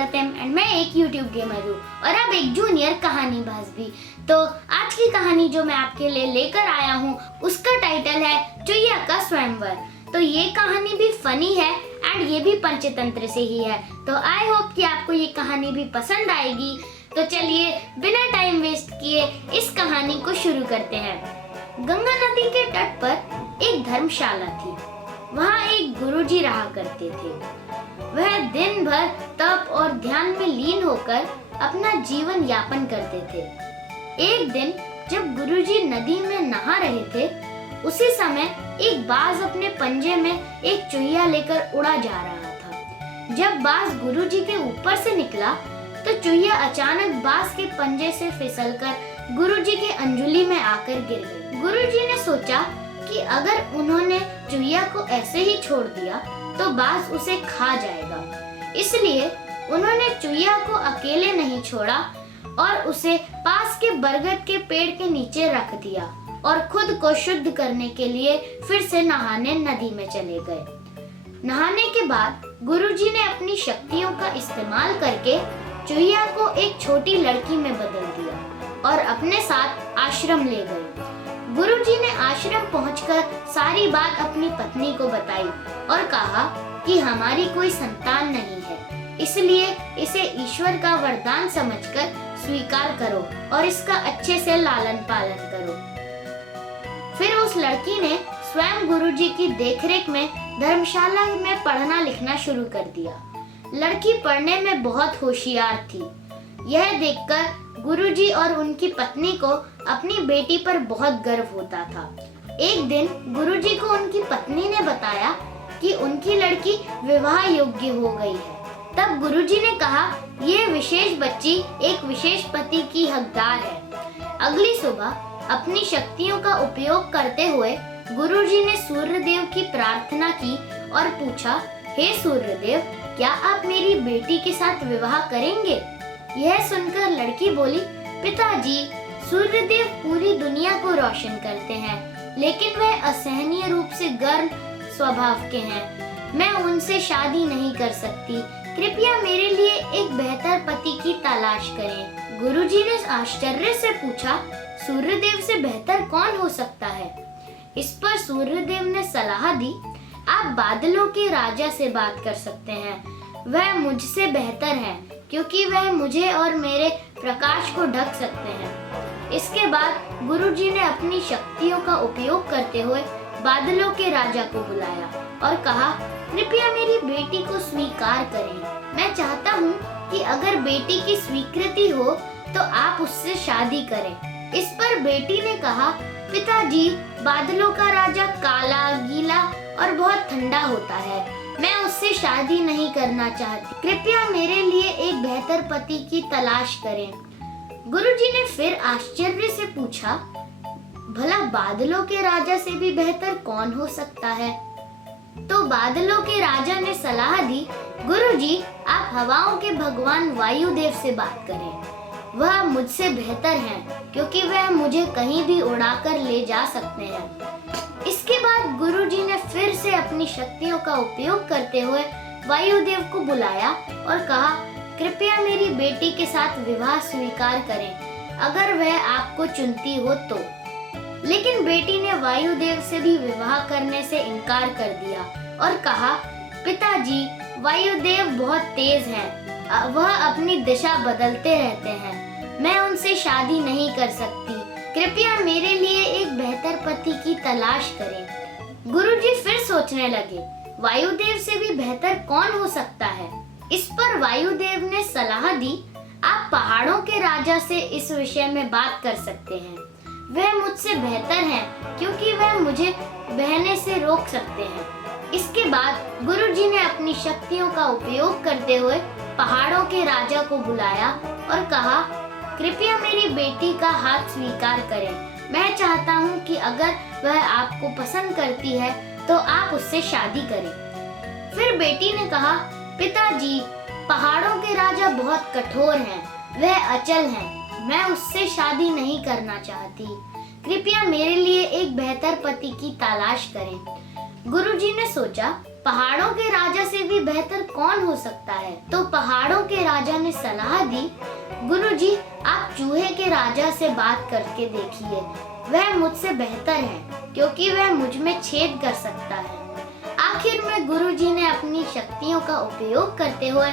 प्रतिम and मैं एक YouTube gamer हूँ और अब एक जूनियर कहानीबाज भी। तो आज की कहानी जो मैं आपके लिए लेकर आया हूँ उसका टाइटल है चुईया का स्वयंवर। तो ये कहानी भी फनी है एंड ये भी पंचतंत्र से ही है। तो आई होप कि आपको ये कहानी भी पसंद आएगी। तो चलिए बिना टाइम वेस्ट किए इस कहानी को शुरू करते हैं। गंगा नदी के तट पर एक धर्मशाला थी। वहाँ एक गुरुजी रहा करते थे। वह दिन भर तप और ध्यान में लीन होकर अपना जीवन यापन करते थे। एक दिन जब गुरुजी नदी में नहा रहे थे, उसी समय एक बाज अपने पंजे में एक चुईया लेकर उड़ा जा रहा था। जब बाज गुरुजी के ऊपर से निकला तो चुईया अचानक बाज के पंजे से फिसलकर गुरुजी के अंजुली में आकर गिर गई। गुरुजी ने सोचा कि अगर उन्होंने चुईया को ऐसे ही छोड़ दिया तो बाज उसे खा जाएगा। इसलिए उन्होंने चुईया को अकेले नहीं छोड़ा और उसे पास के बरगद के पेड़ के नीचे रख दिया और खुद को शुद्ध करने के लिए फिर से नहाने नदी में चले गए। नहाने के बाद गुरुजी ने अपनी शक्तियों का इस्तेमाल करके चुईया को एक छोटी लड़की में बदल दिया और अपने साथ आश्रम ले गए। गुरुजी ने आश्रम पहुंचकर सारी बात अपनी पत्नी को बताई और कहा कि हमारी कोई संतान नहीं है, इसलिए इसे ईश्वर का वरदान समझकर स्वीकार करो और इसका अच्छे से लालन पालन करो। फिर उस लड़की ने स्वयं गुरुजी की देखरेख में धर्मशाला में पढ़ना लिखना शुरू कर दिया। लड़की पढ़ने में बहुत होशियार थी। यह देखकर गुरुजी और उनकी पत्नी को अपनी बेटी पर बहुत गर्व होता था। एक दिन गुरुजी को उनकी पत्नी ने बताया कि उनकी लड़की विवाह योग्य हो गई है। तब गुरुजी ने कहा, ये विशेष बच्ची एक विशेष पति की हकदार है। अगली सुबह अपनी शक्तियों का उपयोग करते हुए गुरुजी ने सूर्यदेव की प्रार्थना की और पूछा, हे सूर्यदेव, क्या आप मेरी बेटी के साथ विवाह करेंगे? यह सुनकर लड़की बोली, पिताजी, सूर्यदेव पूरी दुनिया को रोशन करते हैं, लेकिन वह असहनीय रूप से गर्म स्वभाव के हैं। मैं उनसे शादी नहीं कर सकती। कृपया मेरे लिए एक बेहतर पति की तलाश करें। गुरुजी ने आश्चर्य से पूछा, सूर्यदेव से बेहतर कौन हो सकता है? इस पर सूर्यदेव ने सलाह दी, आप बादलों के राजा से बात कर सकते हैं। वह मुझसे बेहतर है क्योंकि वह मुझे और मेरे प्रकाश को ढक सकते हैं। इसके बाद गुरुजी ने अपनी शक्तियों का उपयोग करते हुए बादलों के राजा को बुलाया और कहा, कृपया मेरी बेटी को स्वीकार करें। मैं चाहता हूँ कि अगर बेटी की स्वीकृति हो तो आप उससे शादी करें। इस पर बेटी ने कहा, पिताजी, बादलों का राजा काला, गीला और बहुत ठंडा होता है। मैं उससे शादी नहीं करना चाहती। कृपया मेरे लिए एक बेहतर पति की तलाश करें। गुरुजी ने फिर आश्चर्य से पूछा, भला बादलों के राजा से भी बेहतर कौन हो सकता है? तो बादलों के राजा ने सलाह दी, गुरुजी, आप हवाओं के भगवान वायुदेव से बात करें। वह मुझसे बेहतर हैं क्योंकि वह मुझे कहीं भी उड़ाकर ले जा सकते हैं। इसके बाद गुरुजी ने फिर से अपनी शक्तियों का उपयोग करते हुए वायुदेव को बुलाया और कहा, कृपया मेरी बेटी के साथ विवाह स्वीकार करें अगर वह आपको चुनती हो तो। लेकिन बेटी ने वायुदेव से भी विवाह करने से इनकार कर दिया और कहा, पिताजी, वायुदेव बहुत तेज हैं। वह अपनी दिशा बदलते रहते हैं। मैं उनसे शादी नहीं कर सकती। कृपया मेरे लिए एक बेहतर पति की तलाश करें। गुरुजी फिर सोचने लगे, वायुदेव से भी बेहतर कौन हो सकता है? इस पर वायुदेव ने सलाह दी, आप पहाड़ों के राजा से इस विषय में बात कर सकते हैं। वह मुझसे बेहतर हैं क्योंकि वह मुझे बहने से रोक सकते हैं। इसके बाद गुरुजी ने अपनी शक्तियों का उपयोग करते हुए पहाड़ों के राजा को बुलाया और कहा, कृपया मेरी बेटी का हाथ स्वीकार करें। मैं चाहता हूँ कि अगर वह आपको पसंद करती है तो आप उससे शादी करें। फिर बेटी ने कहा, पिताजी, पहाड़ों के राजा बहुत कठोर हैं, वह अचल हैं। मैं उससे शादी नहीं करना चाहती। कृपया मेरे लिए एक बेहतर पति की तलाश करें। गुरुजी ने सोचा, पहाड़ों के राजा से भी बेहतर कौन हो सकता है। तो पहाड़ों के राजा ने सलाह दी, गुरुजी आप चूहे के राजा से बात करके देखिए, वह मुझसे बेहतर है क्योंकि वह मुझ में छेद कर सकता है। आखिर में गुरुजी ने अपनी शक्तियों का उपयोग करते हुए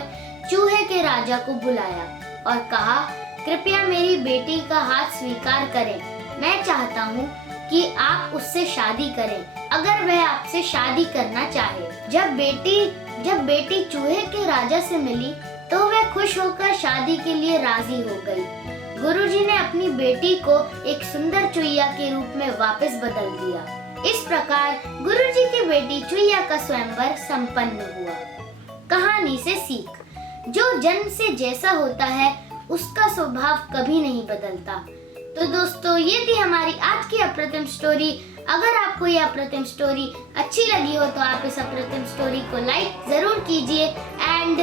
चूहे के राजा को बुलाया और कहा, कृपया मेरी बेटी का हाथ स्वीकार करें। मैं चाहता हूँ कि आप उससे शादी करें अगर वह आपसे शादी करना चाहे। जब बेटी चूहे के राजा से मिली तो वह खुश होकर शादी के लिए राजी हो गई। गुरुजी ने अपनी बेटी को एक सुंदर चुईया के रूप में वापस बदल दिया। इस प्रकार गुरुजी की बेटी चुईया का स्वयंवर संपन्न हुआ। कहानी से सीख, जो जन्म से जैसा होता है उसका स्वभाव कभी नहीं बदलता। तो दोस्तों ये थी हमारी आज की अप्रतिम स्टोरी। अगर आपको ये अप्रतिम स्टोरी अच्छी लगी हो तो आप इस अप्रतिम स्टोरी को लाइक जरूर कीजिए एंड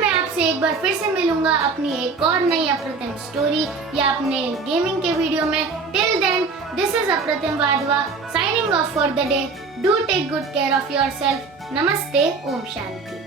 मैं आपसे एक बार फिर से मिलूंगा अपनी एक और नई अप्रतिम स्टोरी या अपने गेमिंग के वीडियो में। Till then this is Apratim Wadhwa signing off for the day. Do take good care of yourself. नमस्ते, ओम शांति।